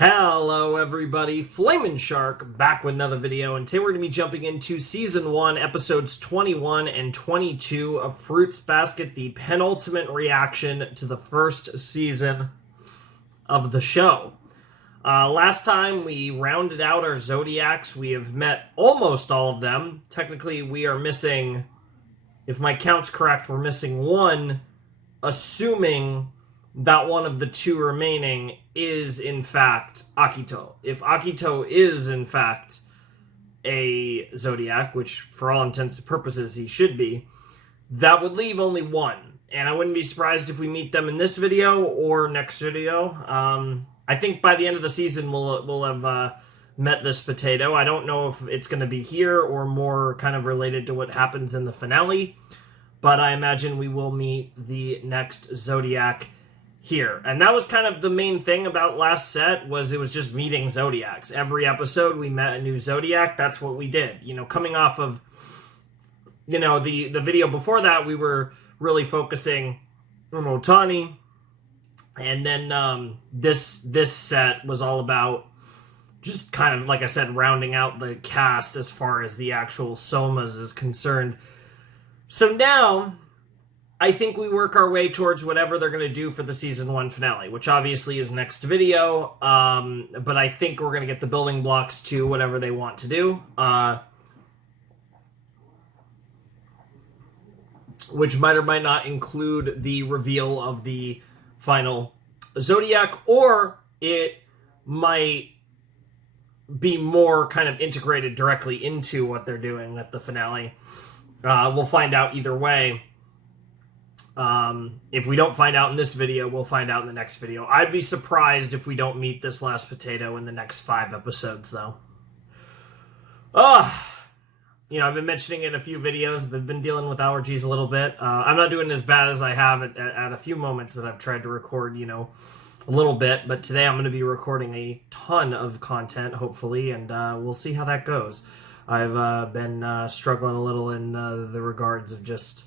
Hello everybody, Flamin' Shark back with another video, and today we're going to be jumping into Season 1, Episodes 21 and 22 of Fruits Basket, the penultimate reaction to the first season of the show. Last time we rounded out our Zodiacs. We have met almost all of them. Technically we are missing, if my count's correct, we're missing one, assuming that one of the two remaining is in fact Akito. If Akito is in fact a Zodiac, which for all intents and purposes he should be, that would leave only one. And I wouldn't be surprised if we meet them in this video or next video. I think by the end of the season we'll have met this potato. I don't know if it's going to be here or more kind of related to what happens in the finale, but I imagine we will meet the next Zodiac here. And that was kind of the main thing about last set, was it was just meeting Zodiacs. Every episode we met a new Zodiac. That's what we did. You know, coming off of, you know, the video before that, we were really focusing on Otani. And then this set was all about just kind of, like I said, rounding out the cast as far as the actual Somas is concerned. So now I think we work our way towards whatever they're going to do for the Season 1 finale, which obviously is next video, but I think we're going to get the building blocks to whatever they want to do, which might or might not include the reveal of the final Zodiac, or it might be more kind of integrated directly into what they're doing at the finale. We'll find out either way. If we don't find out in this video, we'll find out in the next video. I'd be surprised if we don't meet this last potato in the next 5 episodes, though. You know, I've been mentioning it in a few videos, but been dealing with allergies a little bit. I'm not doing as bad as I have at a few moments that I've tried to record, you know, a little bit. But today I'm going to be recording a ton of content, hopefully, and we'll see how that goes. I've been struggling a little in the regards of just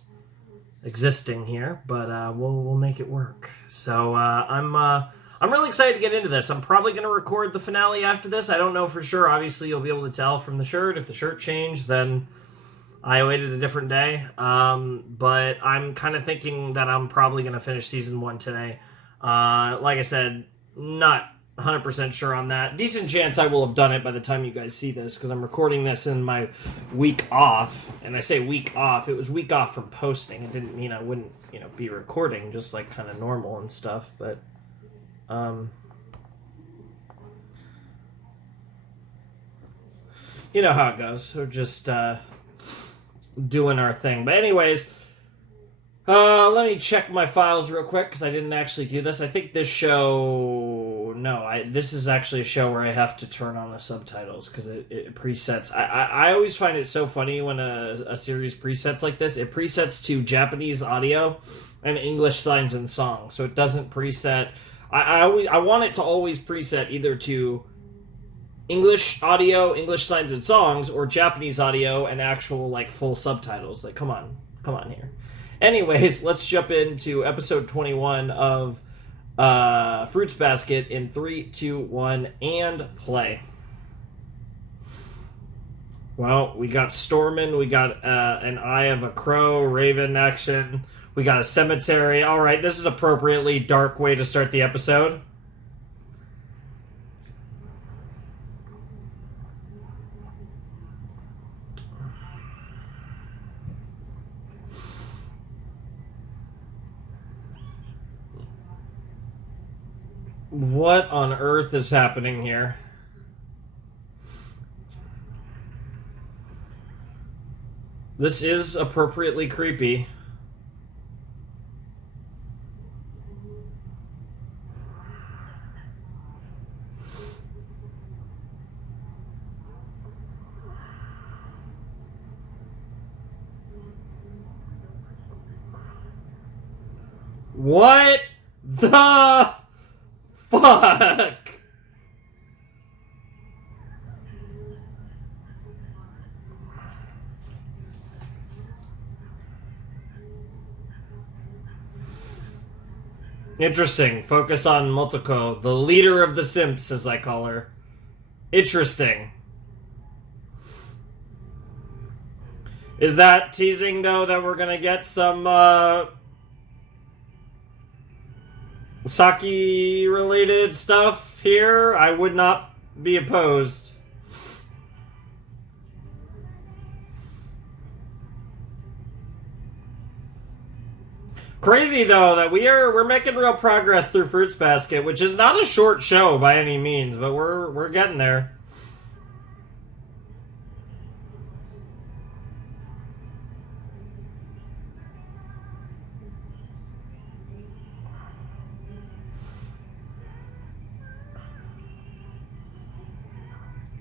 existing here, but we'll make it work. So I'm really excited to get into this. I'm probably going to record the finale after this. I don't know for sure. Obviously, you'll be able to tell from the shirt. If the shirt changed, then I waited a different day. But I'm kind of thinking that I'm probably going to finish Season 1 today. Like I said, not 100% sure on that. Decent chance I will have done it by the time you guys see this, because I'm recording this in my week off. And I say week off, it was week off from posting. It didn't mean I wouldn't, you know, be recording, just like kind of normal and stuff. But you know how it goes. We're just doing our thing. But anyways, let me check my files real quick, because I didn't actually do this. I think this show... No, this is actually a show where I have to turn on the subtitles, because it presets. I always find it so funny when a series presets like this. It presets to Japanese audio and English signs and songs, so it doesn't preset... I want it to always preset either to English audio, English signs and songs, or Japanese audio and actual, like, full subtitles. Like, come on here. Anyways, let's jump into episode 21 of Fruits Basket in 3, 2, 1, and play. Well, we got Stormin', we got an Eye of a Crow, Raven action, we got a cemetery. Alright, this is appropriately dark way to start the episode. What on earth is happening here? This is appropriately creepy. What the fuck? Interesting. Focus on Motoko, the leader of the simps, as I call her. Interesting. Is that teasing, though, that we're gonna get some, Saki-related stuff here? I would not be opposed. Crazy though that we're making real progress through Fruits Basket, which is not a short show by any means, but we're getting there.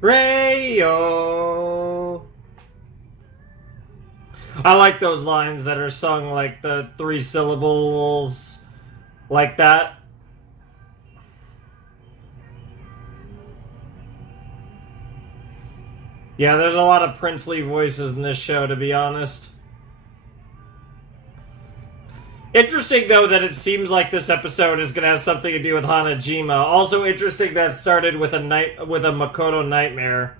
Rayo. I like those lines that are sung like the 3 syllables like that. Yeah, there's a lot of princely voices in this show, to be honest. Interesting, though, that it seems like this episode is going to have something to do with Hanajima. Also interesting that it started with a Makoto nightmare.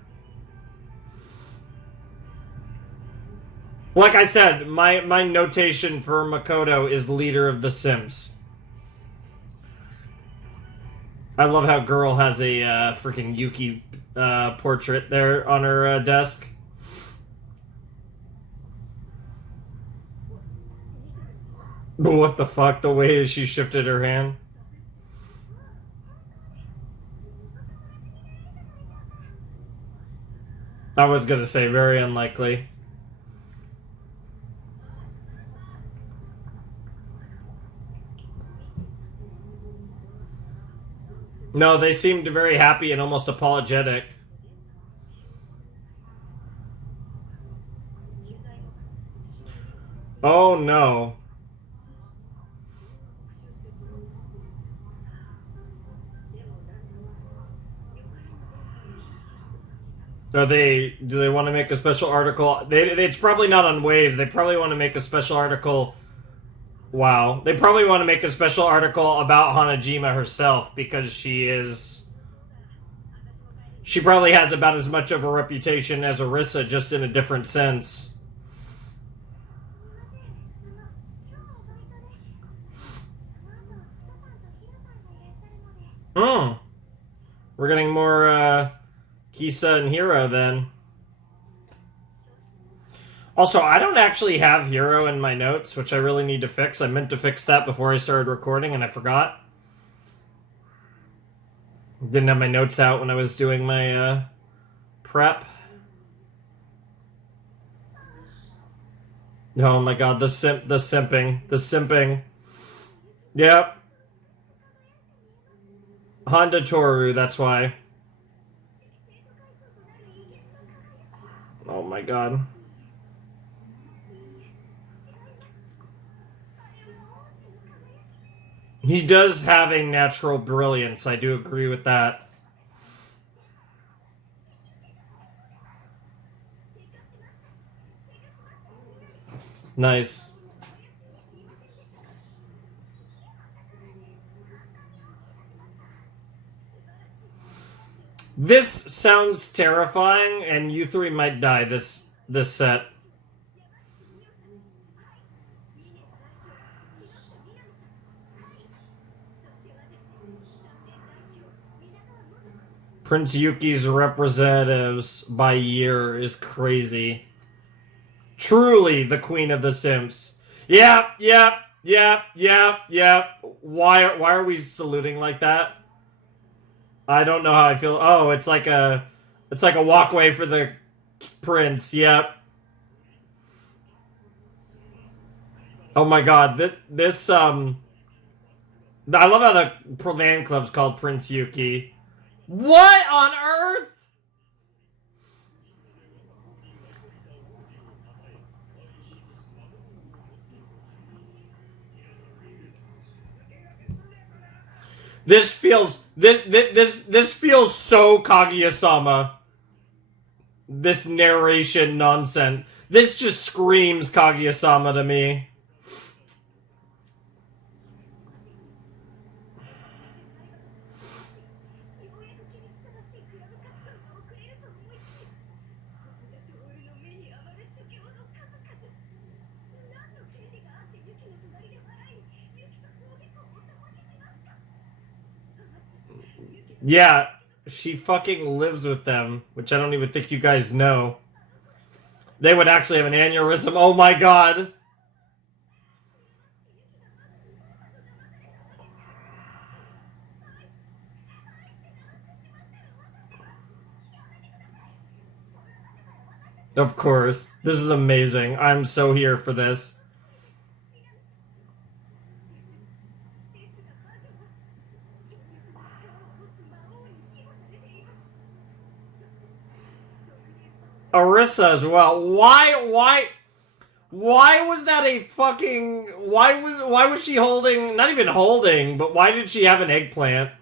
Like I said, my notation for Makoto is leader of the Sims. I love how Girl has a freaking Yuki portrait there on her desk. What the fuck? The way she shifted her hand. I was gonna say very unlikely. No, they seemed very happy and almost apologetic. Oh no. Do they want to make a special article? It's probably not on Waves. They probably want to make a special article. Wow. They probably want to make a special article about Hanajima herself because she probably has about as much of a reputation as Arisa, just in a different sense. We're getting more, Kisa and Hiro, then. Also, I don't actually have Hiro in my notes, which I really need to fix. I meant to fix that before I started recording, and I forgot. Didn't have my notes out when I was doing my, prep. Oh my god, the simping. Yep. Honda Tohru, that's why. Oh my god. He does have a natural brilliance, I do agree with that. Nice. This sounds terrifying, and you three might die this set. Prince Yuki's representatives by year is crazy. Truly the queen of the Sims. Yep. Why are we saluting like that? I don't know how I feel. Oh, it's like a walkway for the prince. Yep. Oh my god, this I love how the fan club's called Prince Yuki. What on earth? This feels so Kaguya-sama. This narration nonsense. This just screams Kaguya-sama to me. Yeah, she fucking lives with them, which I don't even think you guys know. They would actually have an aneurysm. Oh my god. Of course. This is amazing. I'm so here for this. Arissa as well. Why was that a fucking... Why was she holding... Not even holding, but why did she have an eggplant?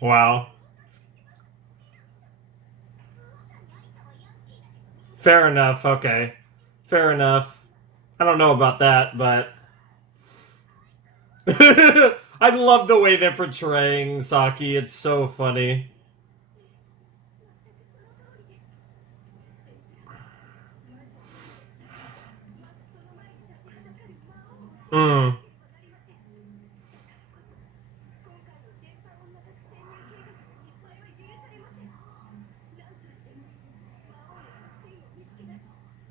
Wow. Fair enough, okay. Fair enough. I don't know about that, but... I love the way they're portraying Saki. It's so funny. Mm.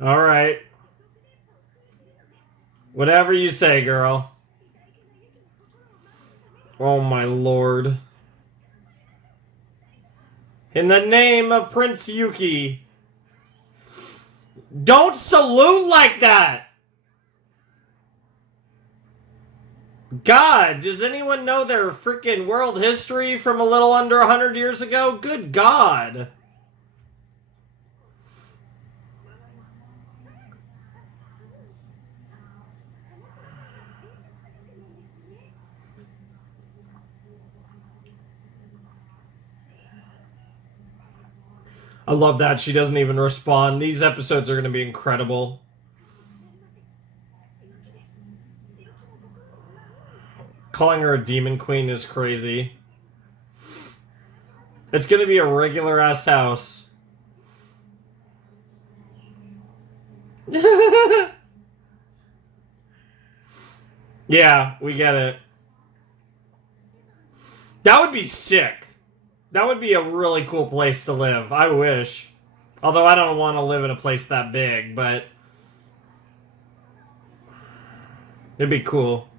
All right. Whatever you say, girl. Oh my lord. In the name of Prince Yuki. Don't salute like that! God, does anyone know their freaking world history from a little under 100 years ago? Good God. I love that she doesn't even respond. These episodes are going to be incredible. Calling her a demon queen is crazy. It's going to be a regular ass house. Yeah, we get it. That would be sick. That would be a really cool place to live. I wish. Although I don't want to live in a place that big, but... it'd be cool.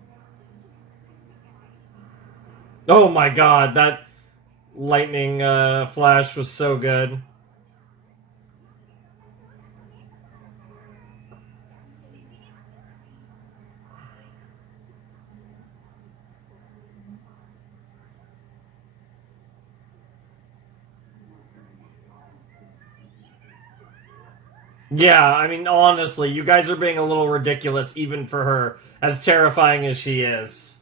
Oh my god, that lightning flash was so good. Yeah, I mean, honestly, you guys are being a little ridiculous even for her, as terrifying as she is.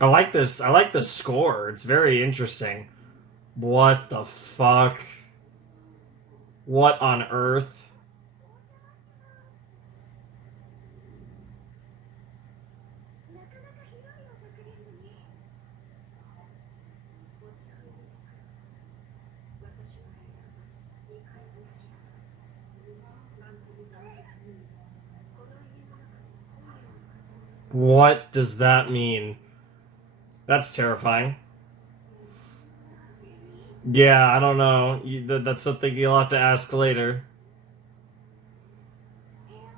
I like this. I like the score. It's very interesting. What the fuck? What on earth? What does that mean? That's terrifying. Yeah, I don't know. That's something you'll have to ask later.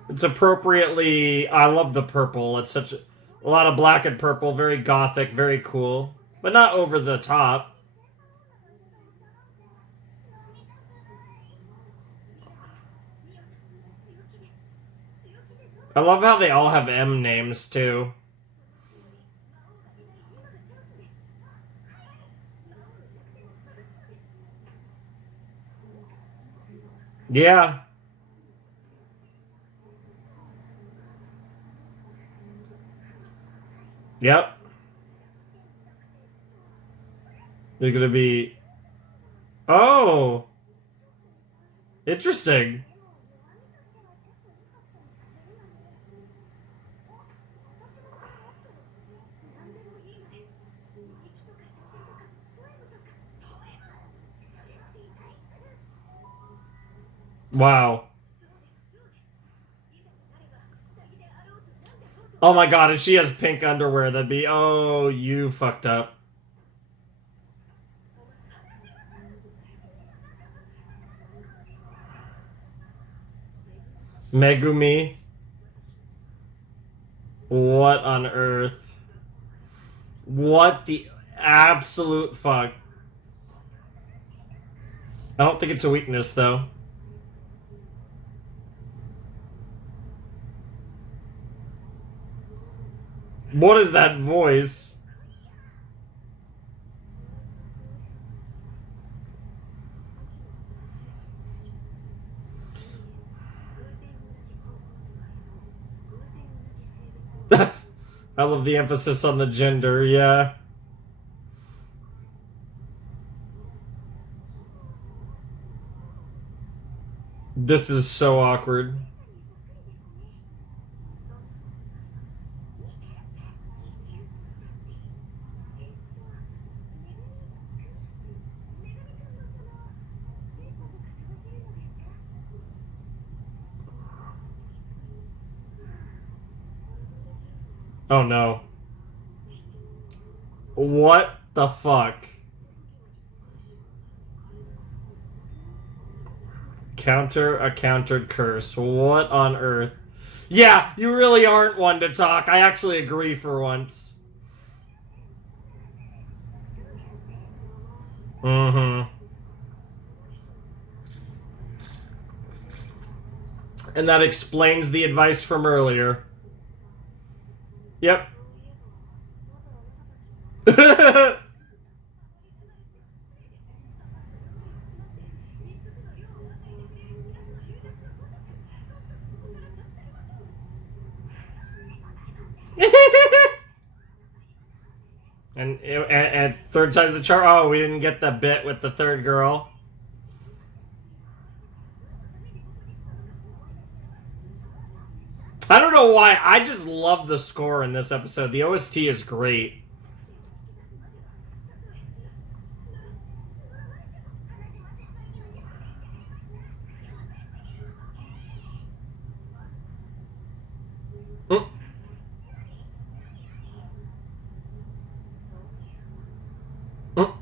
It's appropriately... I love the purple. It's such a lot of black and purple. Very gothic, very cool. But not over the top. I love how they all have M names, too. Yeah. Yep. They're gonna be... oh! Interesting. Wow. Oh my god, if she has pink underwear, that'd be... Oh, you fucked up. Megumi? What on earth? What the absolute fuck? I don't think it's a weakness, though. What is that voice? I love the emphasis on the gender, yeah. This is so awkward. Oh no. What the fuck? Counter a countered curse. What on earth? Yeah, you really aren't one to talk. I actually agree for once. Mm-hmm. And that explains the advice from earlier. Yep. And third time the chart. Oh, we didn't get the bit with the third girl. I don't know why. I just love the score in this episode. The OST is great. Mm. Mm.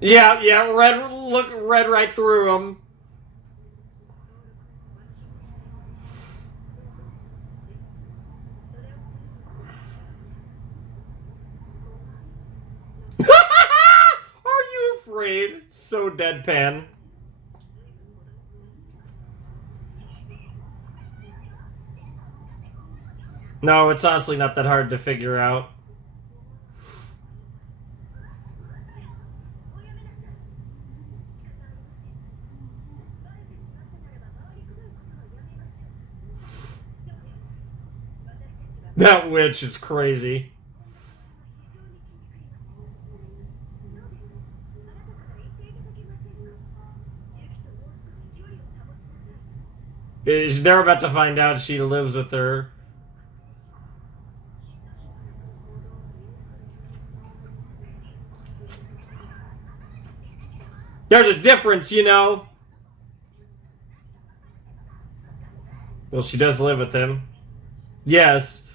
Yeah, read right through him. Are you afraid? So deadpan. No, it's honestly not that hard to figure out. That witch is crazy. They're about to find out she lives with her. There's a difference, you know. Well, she does live with him. Yes,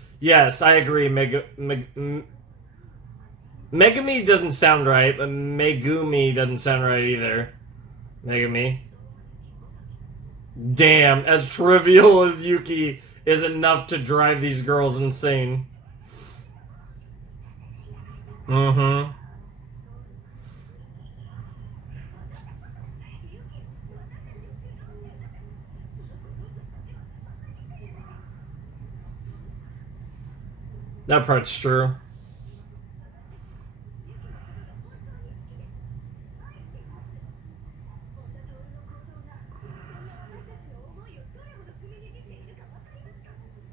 I agree. Megumi doesn't sound right, but Megumi doesn't sound right either. Megumi. Damn, as trivial as Yuki is enough to drive these girls insane. Mm-hmm. That part's true.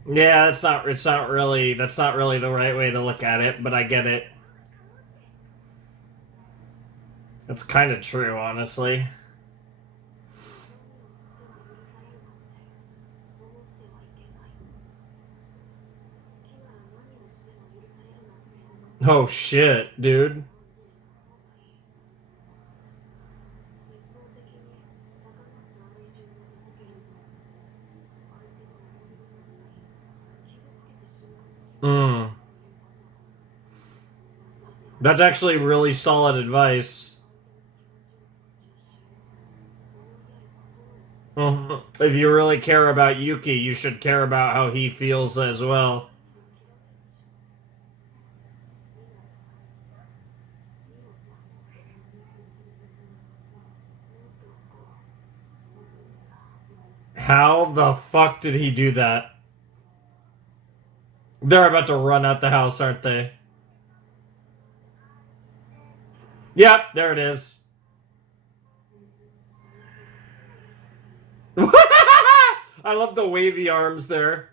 Yeah, it's not really the right way to look at it, but I get it. That's kind of true, honestly. Oh shit, dude. Mm. That's actually really solid advice. Mhm. If you really care about Yuki, you should care about how he feels as well. How the fuck did he do that? They're about to run out the house, aren't they? Yep, there it is. I love the wavy arms there.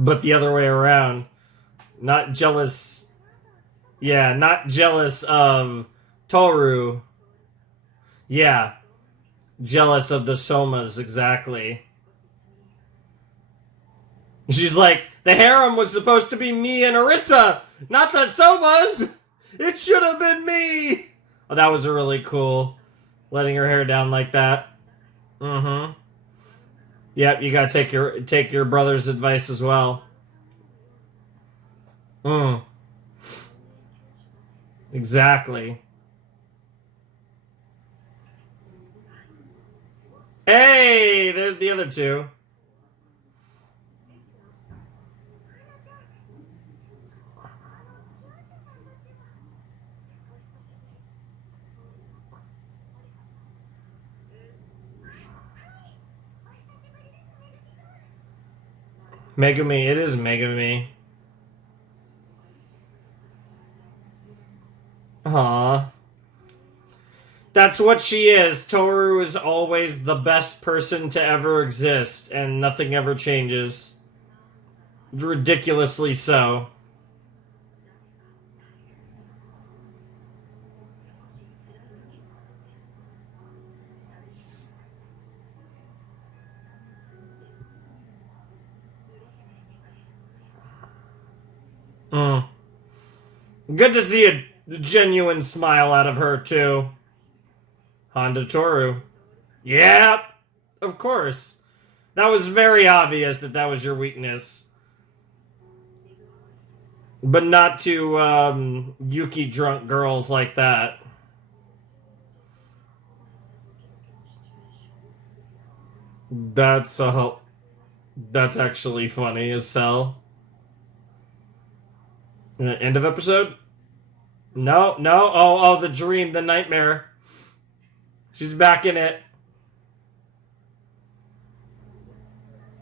But the other way around. Not jealous. Yeah, not jealous of Tohru. Yeah, jealous of the Somas, exactly. She's like, the harem was supposed to be me and Arissa, not the Somas! It should have been me! Oh, that was really cool. Letting her hair down like that. Mm-hmm. Yep, you gotta take your brother's advice as well. Mm. Exactly. Hey, there's the other two. Megumi, it is Megumi. Aww. That's what she is. Tohru is always the best person to ever exist, and nothing ever changes. Ridiculously so. Mm. Good to see a genuine smile out of her, too. Honda Tohru. Yep, of course. That was very obvious that that was your weakness. But not to Yuki drunk girls like that. That's that's actually funny as hell. End of episode? No, no. Oh, the dream, the nightmare. She's back in it.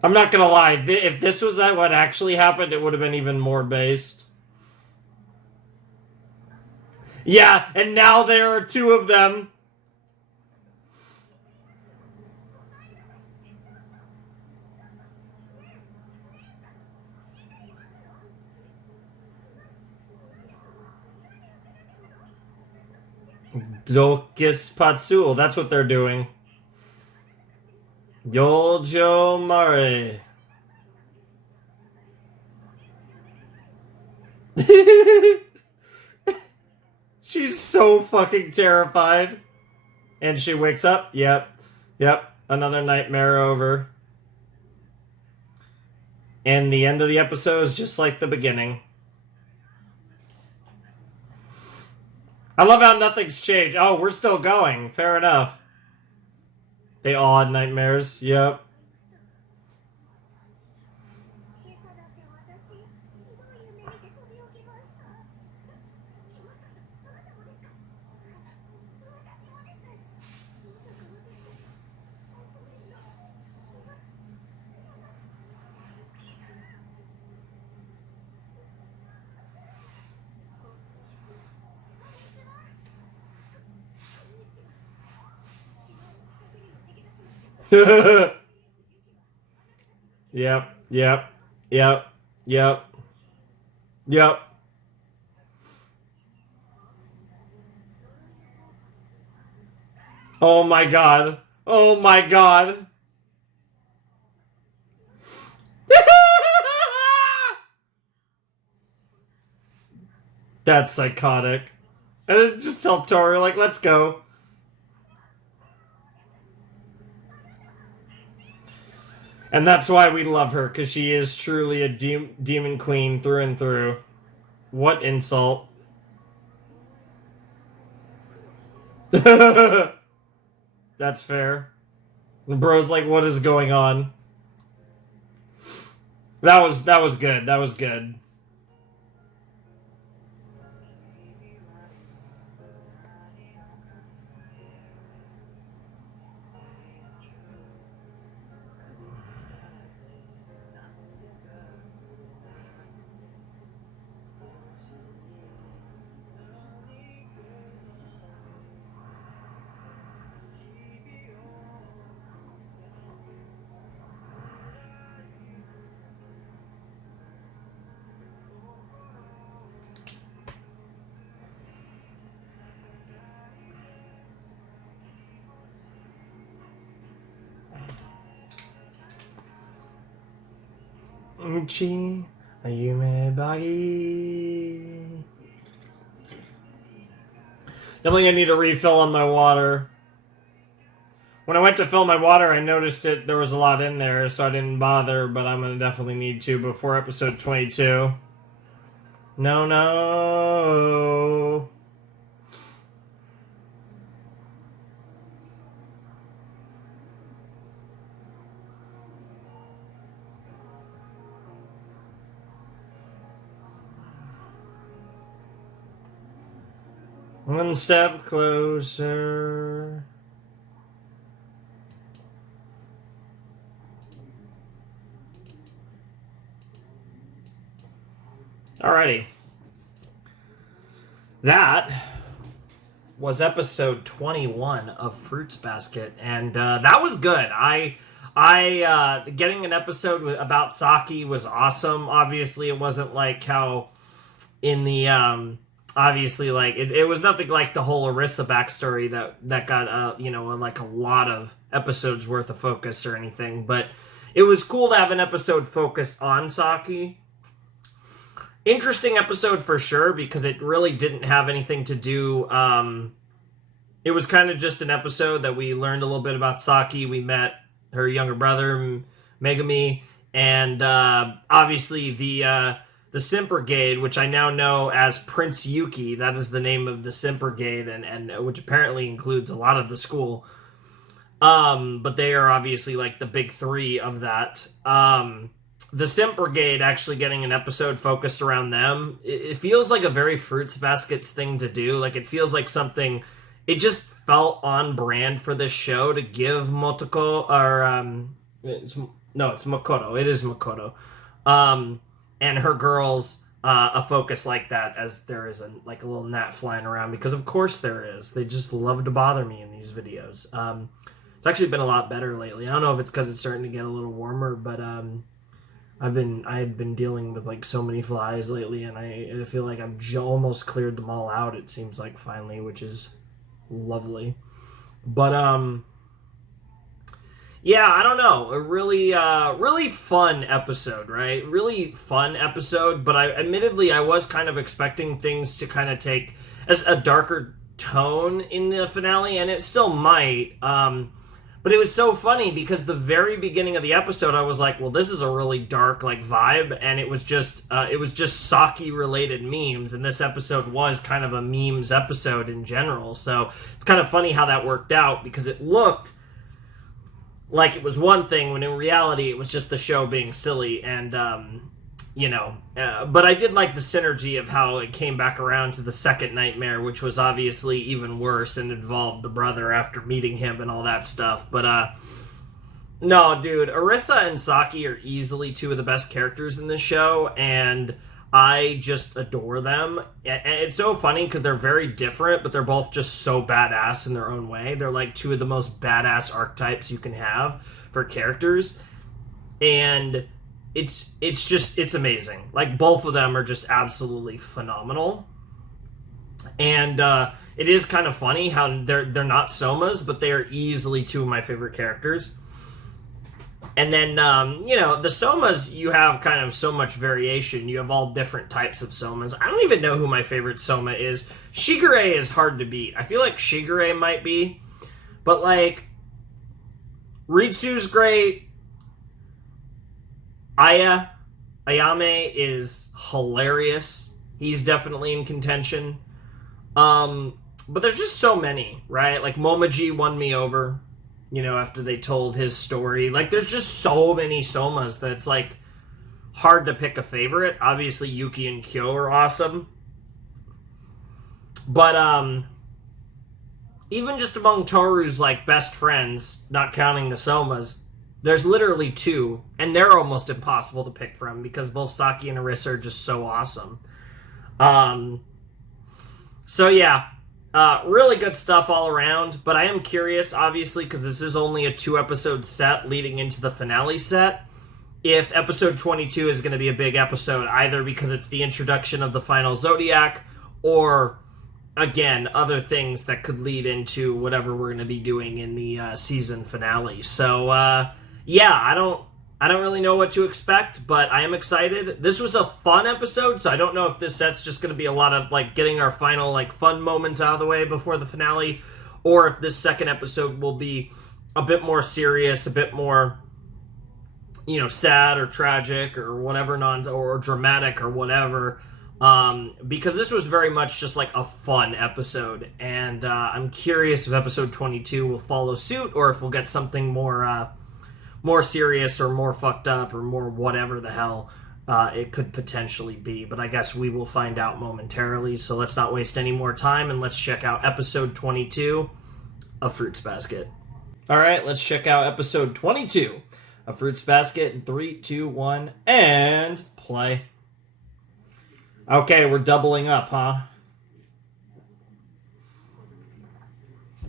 I'm not gonna lie. If this was what actually happened, it would have been even more based. Yeah, and now there are two of them. Dokis Patsul, that's what they're doing. Yojo Mare. She's so fucking terrified. And she wakes up. Yep. Yep. Another nightmare over. And the end of the episode is just like the beginning. I love how nothing's changed. Oh, we're still going. Fair enough. They all had nightmares. Yep. Yep. Yep. Yep. Yep. Yep. Oh my god. Oh my god. That's psychotic. And just tell Tohru, like, let's go. And that's why we love her, because she is truly a demon queen through and through. What insult. That's fair. The bro's like, what is going on? That was good. That was good. Uchi, Ayume Bagi. Definitely gonna need a refill on my water. When I went to fill my water, I noticed there was a lot in there, so I didn't bother, but I'm gonna definitely need to before episode 22. No. One step closer. Alrighty. That was episode 21 of Fruits Basket, and that was good. I getting an episode about Saki was awesome. Obviously, it wasn't like how in the obviously, like, it was nothing like the whole Arisa backstory that got, like a lot of episodes worth of focus or anything. But it was cool to have an episode focused on Saki. Interesting episode for sure, because it really didn't have anything to do. It was kind of just an episode that we learned a little bit about Saki. We met her younger brother, Megami, and obviously the Simp Brigade, which I now know as Prince Yuki. That is the name of the Simp Brigade, and which apparently includes a lot of the school. But they are obviously like the big three of that. The Simp Brigade actually getting an episode focused around them. It feels like a very Fruits Baskets thing to do. Like, it feels like something. It just felt on brand for this show to give Motoko, or it's Makoto. It is Makoto. And her girls a focus like that, as there is a little gnat flying around, because of course there is. They just love to bother me in these videos. It's actually been a lot better lately. I don't know if it's because it's starting to get a little warmer, but I had been dealing with like so many flies lately, and I feel like I've almost cleared them all out. It seems like finally, which is lovely. But yeah, I don't know. A really fun episode, right? Really fun episode, but admittedly I was kind of expecting things to kind of take as a darker tone in the finale, and it still might. But it was so funny because the very beginning of the episode, I was like, well, this is a really dark vibe, and it was just Saki related memes, and this episode was kind of a memes episode in general. So it's kind of funny how that worked out, because it looked like it was one thing when in reality it was just the show being silly, and but I did like the synergy of how it came back around to the second nightmare, which was obviously even worse and involved the brother after meeting him and all that stuff. But no, dude, Arisa and Saki are easily two of the best characters in this show, and I just adore them. And it's so funny because they're very different, but they're both just so badass in their own way. They're like two of the most badass archetypes you can have for characters, and it's amazing. Like, both of them are just absolutely phenomenal. And it is kind of funny how they're not Somas, but they are easily two of my favorite characters. And then, you know, the Somas, you have kind of so much variation. You have all different types of Somas. I don't even know who my favorite Soma is. Shigure is hard to beat. I feel like Shigure might be. But, like, Ritsu's great. Ayame is hilarious. He's definitely in contention. But there's just so many, right? Like, Momoji won me over, you know, after they told his story. Like, there's just so many Somas that it's, like, hard to pick a favorite. Obviously, Yuki and Kyo are awesome. But, even just among Tohru's, like, best friends, not counting the Somas, there's literally two, and they're almost impossible to pick from because both Saki and Arisa are just so awesome. So yeah, really good stuff all around, but I am curious, obviously, because this is only a 2-episode set leading into the finale set, if episode 22 is going to be a big episode, either because it's the introduction of the final Zodiac, or, again, other things that could lead into whatever we're going to be doing in the season finale. So, yeah, I don't really know what to expect, but I am excited. This was a fun episode, so I don't know if this set's just going to be a lot of, like, getting our final, like, fun moments out of the way before the finale, or if this second episode will be a bit more serious, a bit more, you know, sad or tragic or whatever, or dramatic or whatever, because this was very much just, like, a fun episode, and I'm curious if episode 22 will follow suit, or if we'll get something more serious or more fucked up or more whatever the hell it could potentially be. But I guess we will find out momentarily. So let's not waste any more time and let's check out episode 22 of Fruits Basket. All right, let's check out episode 22 of Fruits Basket in 3, 2, 1, and play. Okay, we're doubling up, huh?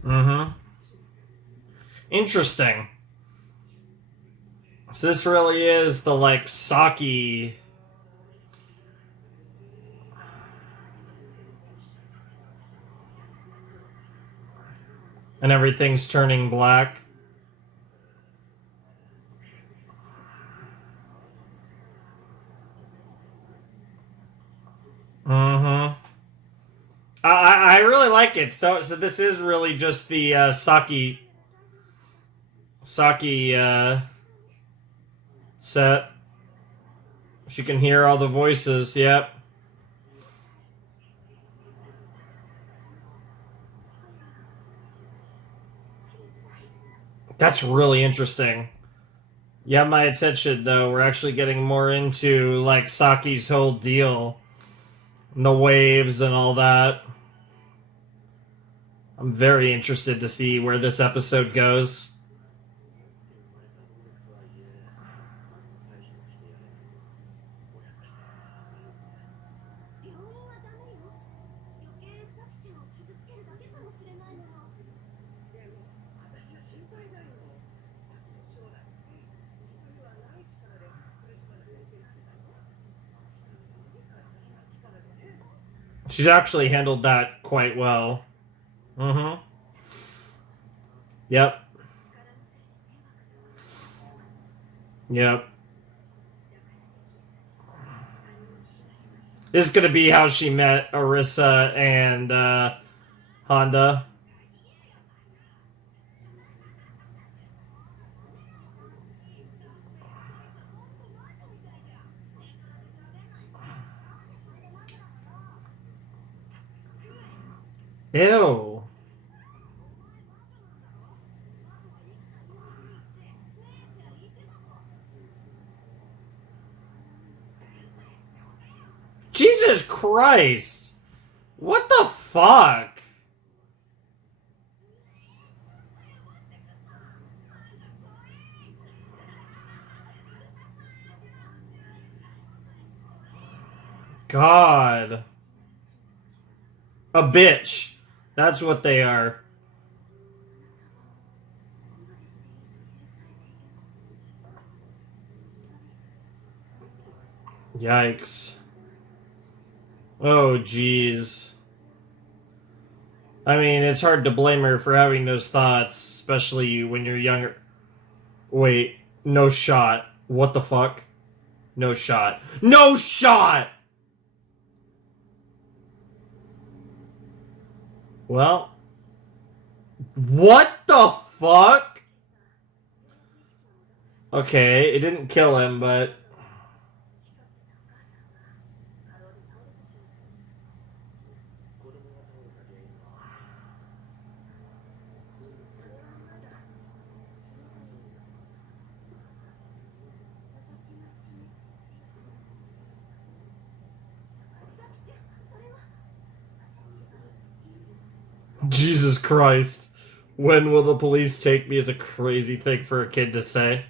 Mm-hmm. Interesting. So this really is the, like, Saki... and everything's turning black. Mm-hmm. I really like it. So this is really just the Saki set. She can hear all the voices, yep. That's really interesting. Yeah, my attention, though. We're actually getting more into, like, Saki's whole deal. And the waves and all that. I'm very interested to see where this episode goes. She's actually handled that quite well. Mm-hmm. Yep. Yep. This is gonna be how she met Arisa and Honda. Ew. Jesus Christ. What the fuck? God. A bitch. That's what they are. Yikes. Oh, jeez. I mean, it's hard to blame her for having those thoughts, especially when you're younger. Wait, no shot. What the fuck? No shot. No shot! Well, what the fuck? Okay, it didn't kill him, but... Jesus Christ. When will the police take me is a crazy thing for a kid to say.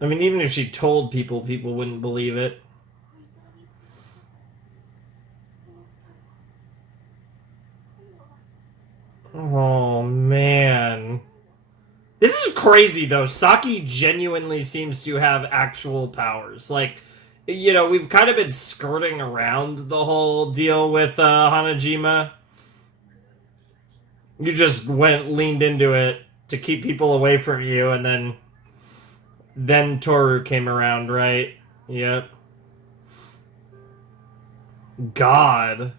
I mean, even if she told people, people wouldn't believe it. Oh, man. This is crazy, though. Saki genuinely seems to have actual powers. Like, you know, we've kind of been skirting around the whole deal with Hanajima. You just leaned into it to keep people away from you, and then Tohru came around, right? Yep. God.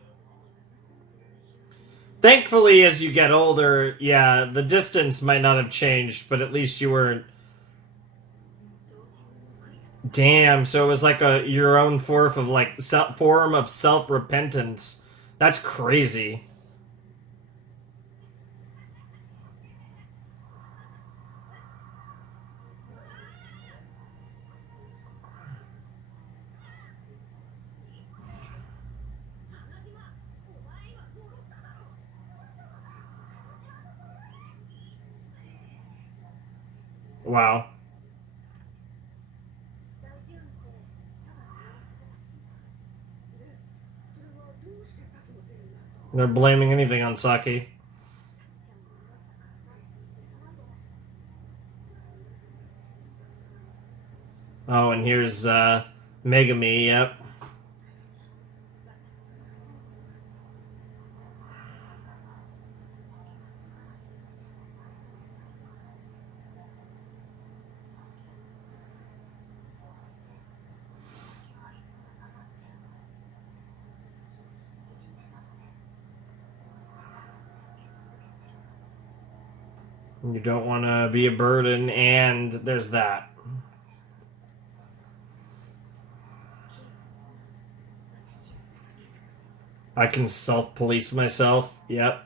Thankfully, as you get older, yeah, the distance might not have changed, but at least you weren't... Damn, so it was like your own form of self-repentance. That's crazy. Wow. They're blaming anything on Saki. Oh, and here's Megami, yep. You don't want to be a burden, and there's that. I can self-police myself. Yep.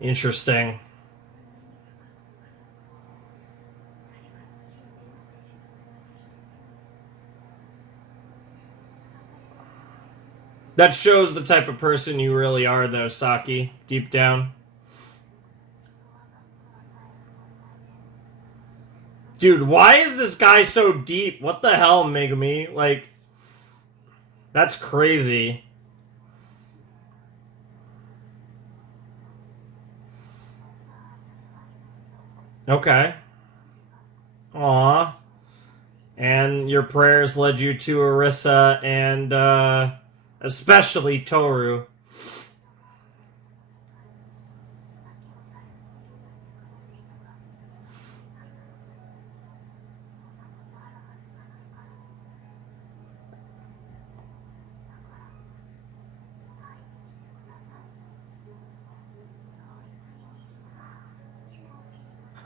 Interesting. That shows the type of person you really are, though, Saki, deep down. Dude, why is this guy so deep? What the hell, Megami? Like, that's crazy. Okay. Aw. And your prayers led you to Arisa and, especially Tohru.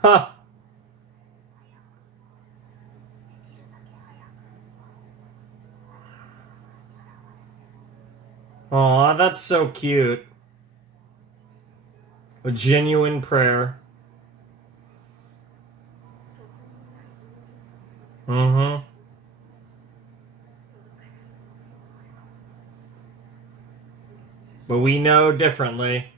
Huh. Aw, that's so cute. A genuine prayer. Mm-hmm. But we know differently.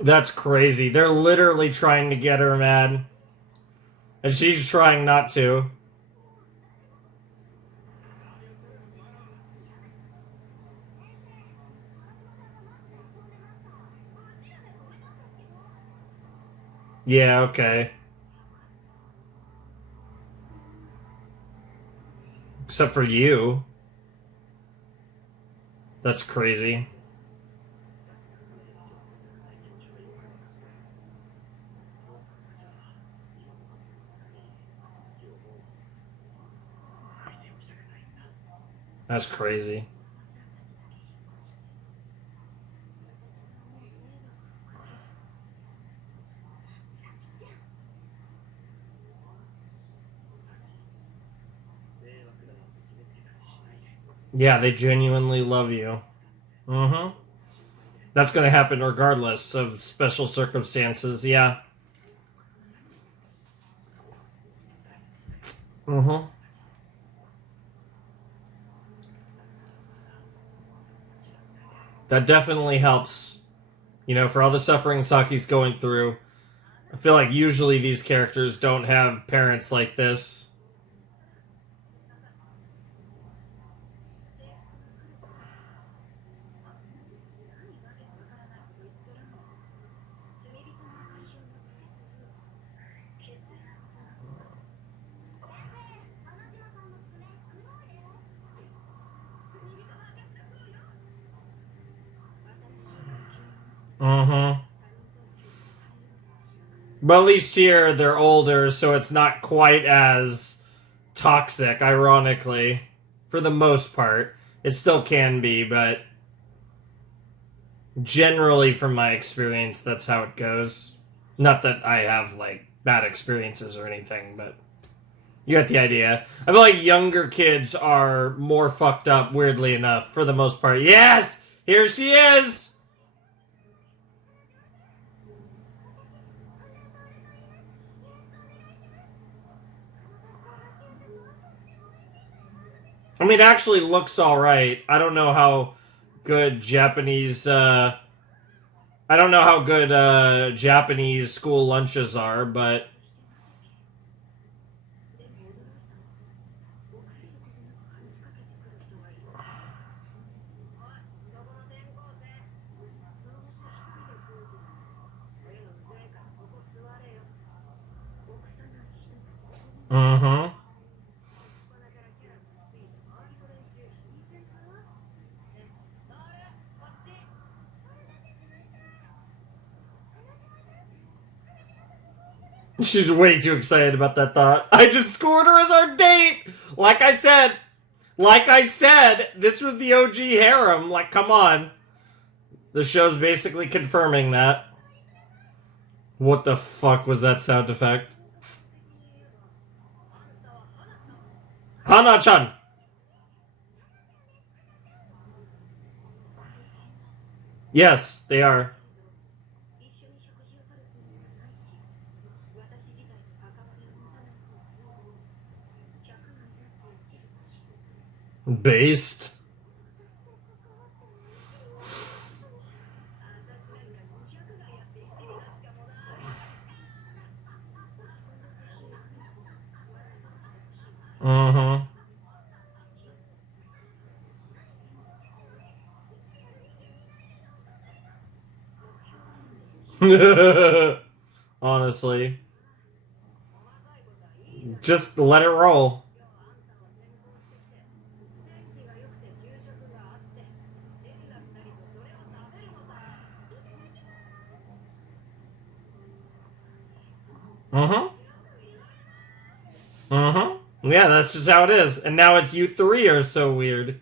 That's crazy. They're literally trying to get her mad. And she's trying not to. Yeah, okay. Except for you. That's crazy. That's crazy. Yeah, they genuinely love you. Mm-hmm. That's gonna happen regardless of special circumstances, yeah. Mm-hmm. That definitely helps. You know, for all the suffering Saki's going through. I feel like usually these characters don't have parents like this. Mm-hmm. But at least here they're older, so it's not quite as toxic, ironically. For the most part. It still can be, but generally from my experience, that's how it goes. Not that I have, like, bad experiences or anything, but you get the idea. I feel like younger kids are more fucked up, weirdly enough, for the most part. Yes! Here she is! I mean, it actually looks alright. I don't know how good Japanese, I don't know how good, Japanese school lunches are, but... Mm-hmm. She's way too excited about that thought. I just scored her as our date! Like I said, this was the OG harem. Like, come on. The show's basically confirming that. What the fuck was that sound effect? Hana-chan! Yes, they are. Based. Mm-hmm. Honestly. Just let it roll. Mm-hmm. Mm-hmm. Yeah, that's just how it is. And now it's you three are so weird.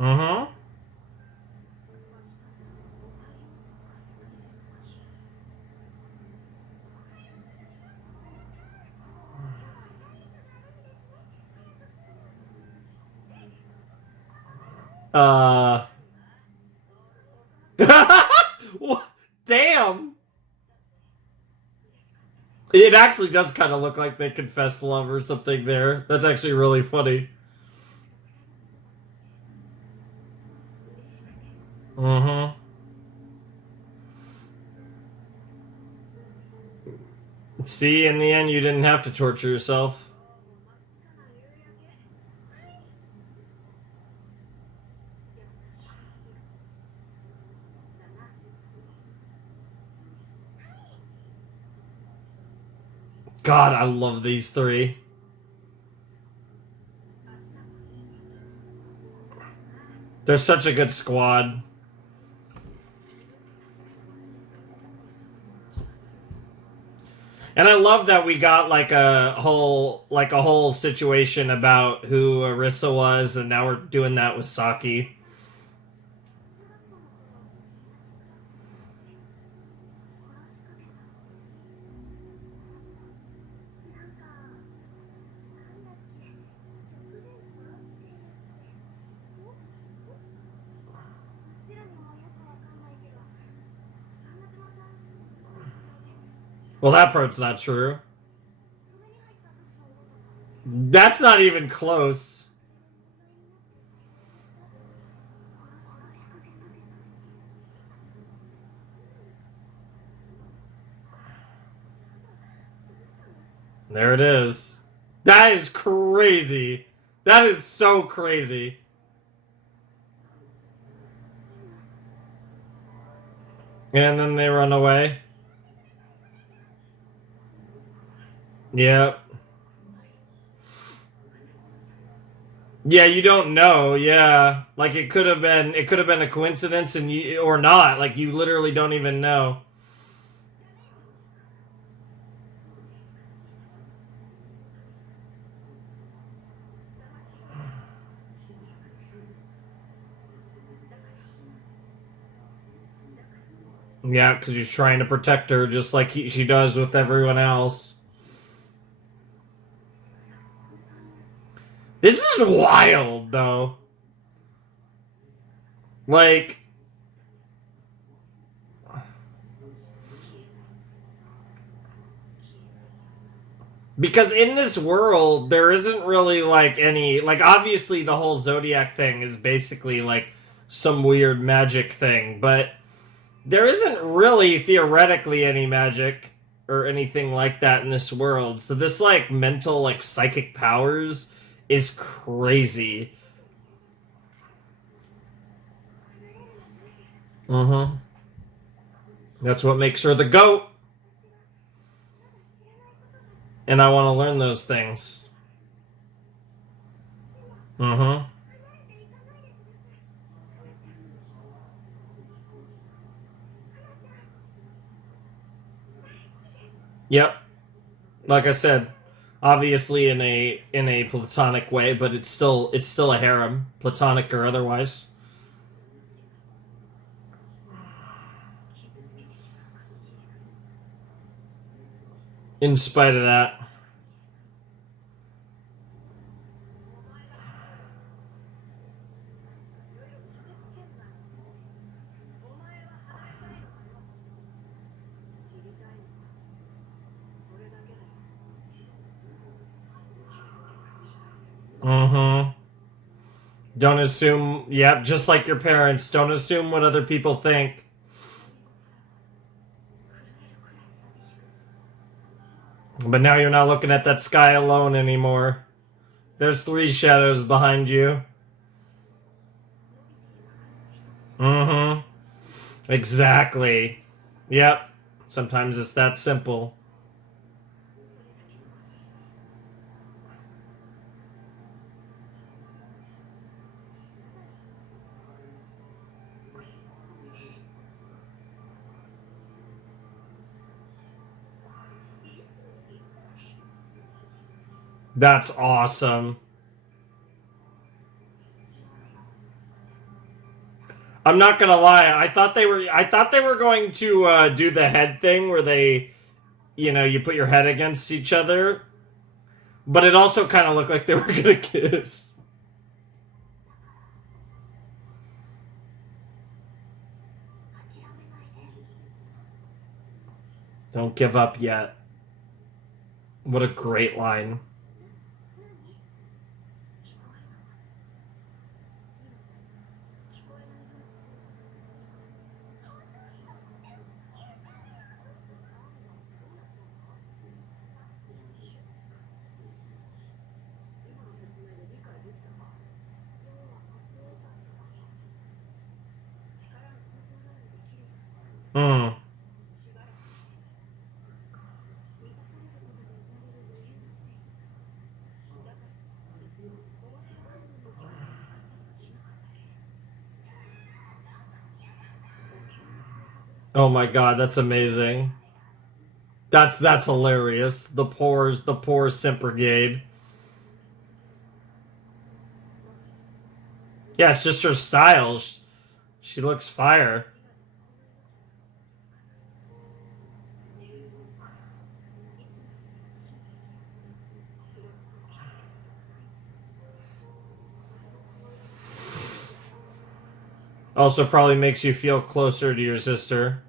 Mm-hmm. What? Damn. It actually does kind of look like they confessed love or something there. That's actually really funny. Mm-hmm. See, in the end, you didn't have to torture yourself. God, I love these three. They're such a good squad. And I love that we got like a whole situation about who Arisa was, and now we're doing that with Saki. Well, that part's not true. That's not even close. There it is. That is crazy. That is so crazy. And then they run away. Yep. Yeah, you don't know. Yeah. Like it could have been a coincidence and you or not. Like you literally don't even know. Yeah, because he's trying to protect her just like she does with everyone else. This is wild, though. Like, because in this world, there isn't really, like, any. Like, obviously, the whole Zodiac thing is basically, like, some weird magic thing, but there isn't really, theoretically, any magic or anything like that in this world. So, this, like, mental, like, psychic powers is crazy. Mm hmm. That's what makes her the GOAT. And I want to learn those things. Mm hmm. Yep. Like I said, obviously in a platonic way, but it's still a harem, platonic or otherwise. In spite of that. Mm-hmm. Don't assume. Yep, just like your parents. Don't assume what other people think. But now you're not looking at that sky alone anymore. There's three shadows behind you. Mm-hmm. Exactly. Yep. Sometimes it's that simple. That's awesome. I'm not gonna lie. I thought they were going to do the head thing where you put your head against each other, but it also kind of looked like they were gonna kiss. Don't give up yet. What a great line. Hmm. Oh my god, that's amazing. That's hilarious. The poor simp brigade. Yeah, it's just her style. She looks fire. Also probably makes you feel closer to your sister.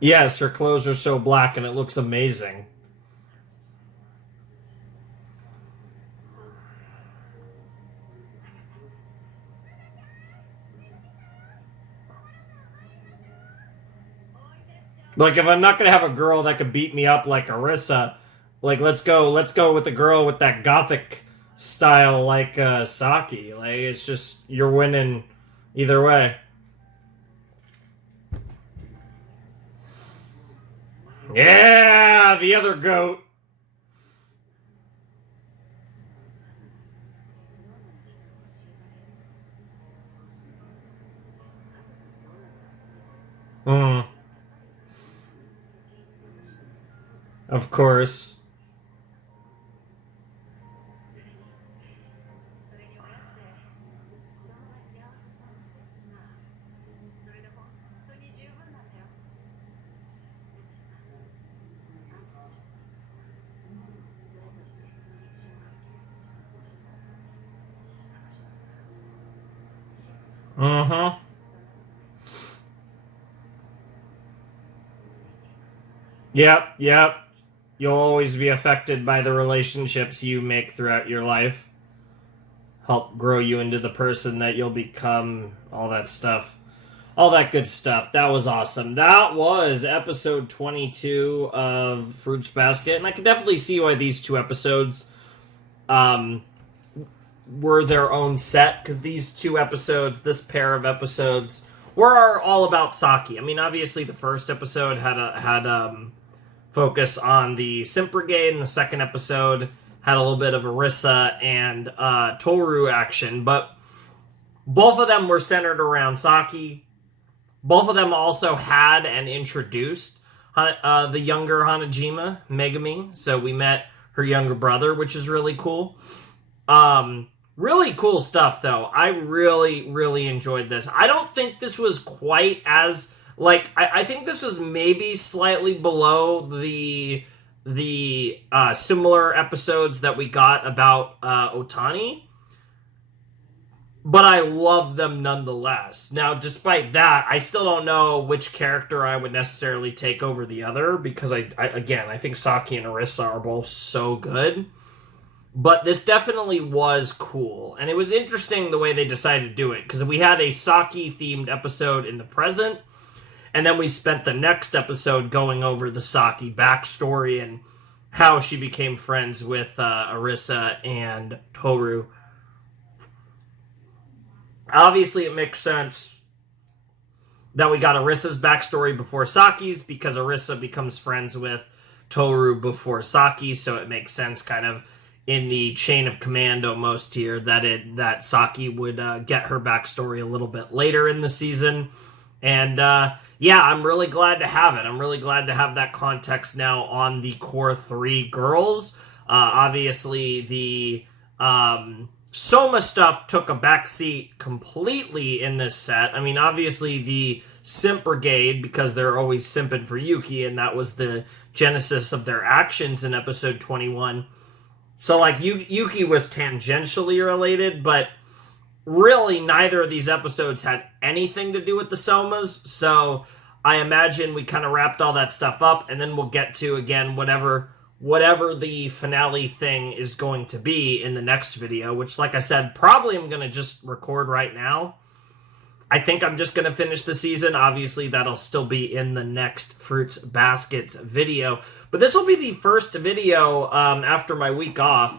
Yes, her clothes are so black and it looks amazing. Like if I'm not gonna have a girl that could beat me up like Arissa, like let's go with the girl with that gothic style like Saki. Like it's just you're winning either way. Yeah, the other goat. Mm, of course. Mm-hmm. Yep, yep. You'll always be affected by the relationships you make throughout your life. Help grow you into the person that you'll become, all that stuff. All that good stuff. That was awesome. That was episode 22 of Fruits Basket, and I can definitely see why these two episodes um, were their own set, because these two episodes, this pair of episodes, were all about Saki. I mean, obviously, the first episode had focus on the Simp Brigade, and the second episode had a little bit of Arissa and Tohru action, but both of them were centered around Saki. Both of them also had and introduced the younger Hanajima, Megami. So we met her younger brother, which is really cool. Really cool stuff, though. I really, really enjoyed this. I don't think this was quite as I think this was maybe slightly below the similar episodes that we got about Otani. But I love them nonetheless. Now, despite that, I still don't know which character I would necessarily take over the other, because I think Saki and Arissa are both so good. But this definitely was cool. And it was interesting the way they decided to do it, because we had a Saki-themed episode in the present, and then we spent the next episode going over the Saki backstory and how she became friends with Arissa and Tohru. Obviously, it makes sense that we got Arissa's backstory before Saki's, because Arissa becomes friends with Tohru before Saki, so it makes sense kind of in the chain of command almost here that Saki would get her backstory a little bit later in the season. And yeah, I'm really glad to have it. I'm really glad to have that context now on the core three girls. Obviously, the Soma stuff took a backseat completely in this set. I mean, obviously the Simp Brigade, because they're always simping for Yuki, and that was the genesis of their actions in episode 21. So, like, Yuki was tangentially related, but really neither of these episodes had anything to do with the Somas, so I imagine we kind of wrapped all that stuff up, and then we'll get to, again, whatever the finale thing is going to be in the next video, which, like I said, probably I'm going to just record right now. I think I'm just going to finish the season. Obviously, that'll still be in the next Fruits Baskets video. But this will be the first video after my week off.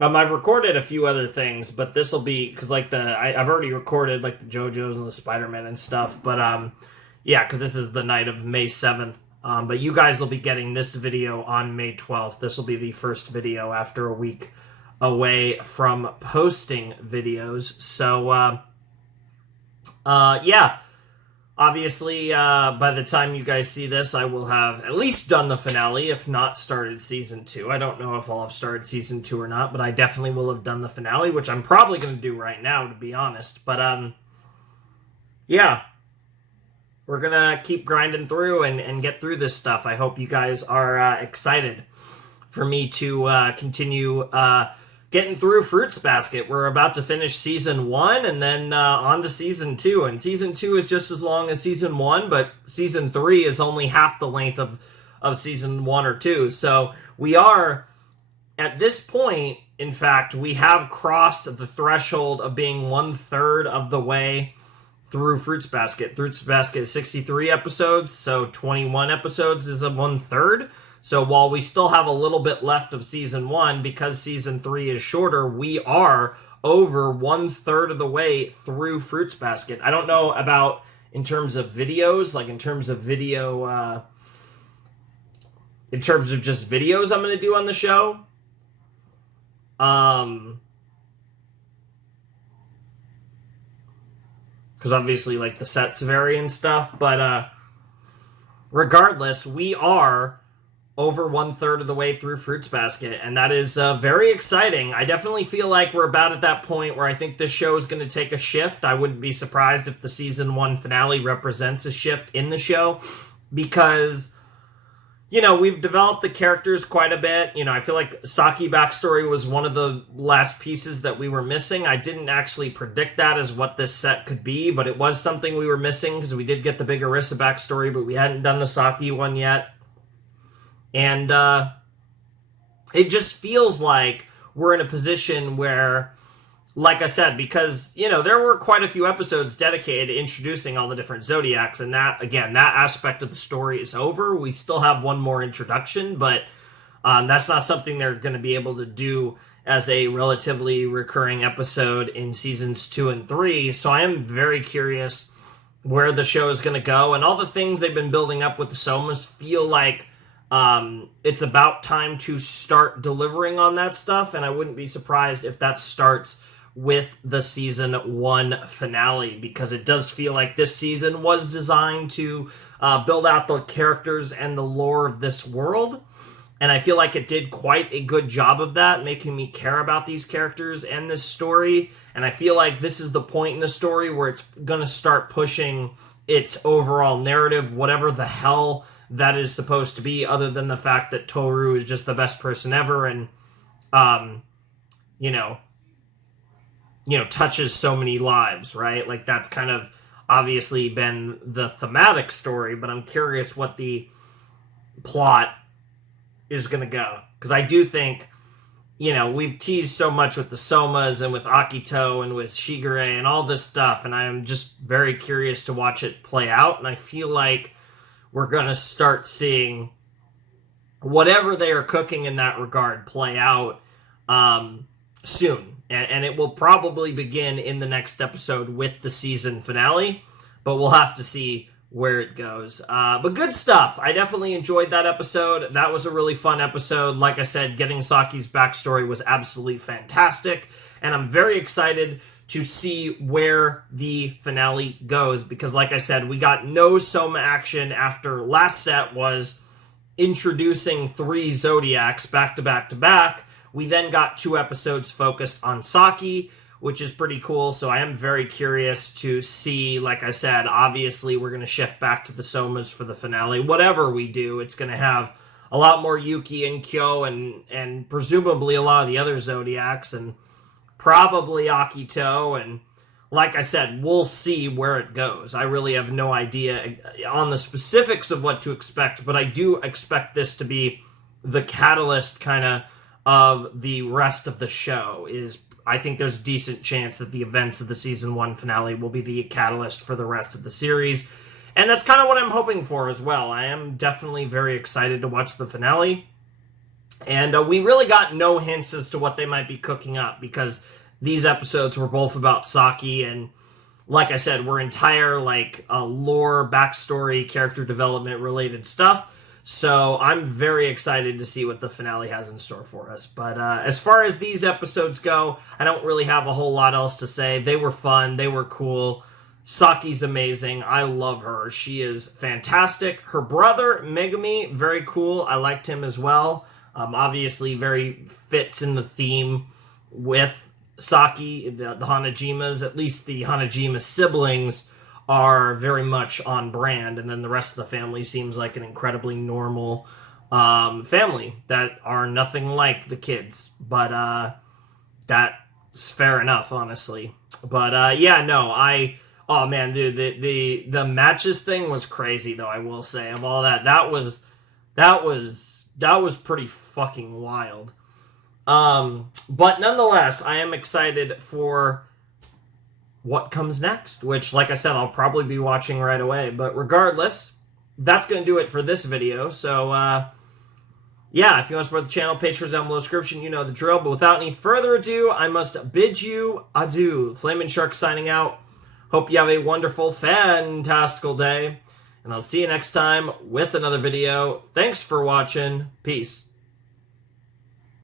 I've recorded a few other things, but this will be, because like I've already recorded like the JoJo's and the Spider-Man and stuff. But yeah, because this is the night of May 7th. But you guys will be getting this video on May 12th. This will be the first video after a week away from posting videos. So, yeah, obviously, by the time you guys see this, I will have at least done the finale, if not started Season 2. I don't know if I'll have started Season 2 or not, but I definitely will have done the finale, which I'm probably going to do right now, to be honest. But, yeah. We're going to keep grinding through and get through this stuff. I hope you guys are excited for me to continue getting through Fruits Basket. We're about to finish Season 1 and then on to Season 2. And Season 2 is just as long as Season 1, but Season 3 is only half the length of Season 1 or 2. So we are, at this point, in fact, we have crossed the threshold of being 1/3 of the way through Fruits Basket. Fruits Basket is 63 episodes, so 21 episodes is a 1/3. So while we still have a little bit left of Season 1, because Season 3 is shorter, we are over 1/3 of the way through Fruits Basket. I don't know about in terms of videos, like in terms of video, in terms of just videos I'm going to do on the show. Because obviously, like, the sets vary and stuff. But regardless, we are over 1/3 of the way through Fruits Basket. And that is very exciting. I definitely feel like we're about at that point where I think this show is going to take a shift. I wouldn't be surprised if the Season 1 finale represents a shift in the show. Because, you know, we've developed the characters quite a bit. You know, I feel like Saki backstory was one of the last pieces that we were missing. I didn't actually predict that as what this set could be, but it was something we were missing because we did get the big Arisa backstory, but we hadn't done the Saki one yet. And it just feels like we're in a position where, like I said, because, you know, there were quite a few episodes dedicated to introducing all the different Zodiacs, and that, again, that aspect of the story is over. We still have one more introduction, but that's not something they're going to be able to do as a relatively recurring episode in Seasons 2 and 3, so I am very curious where the show is going to go, and all the things they've been building up with the Somas feel like it's about time to start delivering on that stuff, and I wouldn't be surprised if that starts with the Season 1 finale, because it does feel like this season was designed to build out the characters and the lore of this world, and I feel like it did quite a good job of that, making me care about these characters and this story, and I feel like this is the point in the story where it's going to start pushing its overall narrative, whatever the hell that is supposed to be, other than the fact that Tohru is just the best person ever and, you know, touches so many lives, right? Like, that's kind of obviously been the thematic story, but I'm curious what the plot is going to go. Because I do think, you know, we've teased so much with the Somas and with Akito and with Shigure and all this stuff, and I'm just very curious to watch it play out, and I feel like we're going to start seeing whatever they are cooking in that regard play out soon. And it will probably begin in the next episode with the season finale, but we'll have to see where it goes. But good stuff. I definitely enjoyed that episode. That was a really fun episode. Like I said, getting Saki's backstory was absolutely fantastic, and I'm very excited to see where the finale goes, because like I said, we got no Soma action after last set was introducing 3 Zodiacs back to back to back. We then got 2 episodes focused on Saki, which is pretty cool, so I am very curious to see. Like I said, obviously we're going to shift back to the Somas for the finale. Whatever we do, it's going to have a lot more Yuki and Kyo and presumably a lot of the other Zodiacs, and probably Akito, and like I said, we'll see where it goes. I really have no idea on the specifics of what to expect, but I do expect this to be the catalyst kind of the rest of the show. I think there's a decent chance that the events of the season 1 finale will be the catalyst for the rest of the series. And that's kind of what I'm hoping for as well. I am definitely very excited to watch the finale. And we really got no hints as to what they might be cooking up, because these episodes were both about Saki, and like I said, were entire lore, backstory, character development related stuff. So I'm very excited to see what the finale has in store for us. But as far as these episodes go, I don't really have a whole lot else to say. They were fun. They were cool. Saki's amazing. I love her. She is fantastic. Her brother, Megumi, very cool. I liked him as well. Obviously very fits in the theme with Saki, the Hanajimas. At least the Hanajima siblings are very much on brand, and then the rest of the family seems like an incredibly normal family that are nothing like the kids. But that's fair enough, honestly. But oh man, dude, the matches thing was crazy, though. I will say, of all that was pretty fucking wild. But nonetheless, I am excited for what comes next, which, like I said, I'll probably be watching right away. But regardless, that's going to do it for this video. So, yeah, if you want to support the channel, Patreon's down below in the description. You know the drill. But without any further ado, I must bid you adieu. Flamin' Shark signing out. Hope you have a wonderful, fantastical day. And I'll see you next time with another video. Thanks for watching. Peace.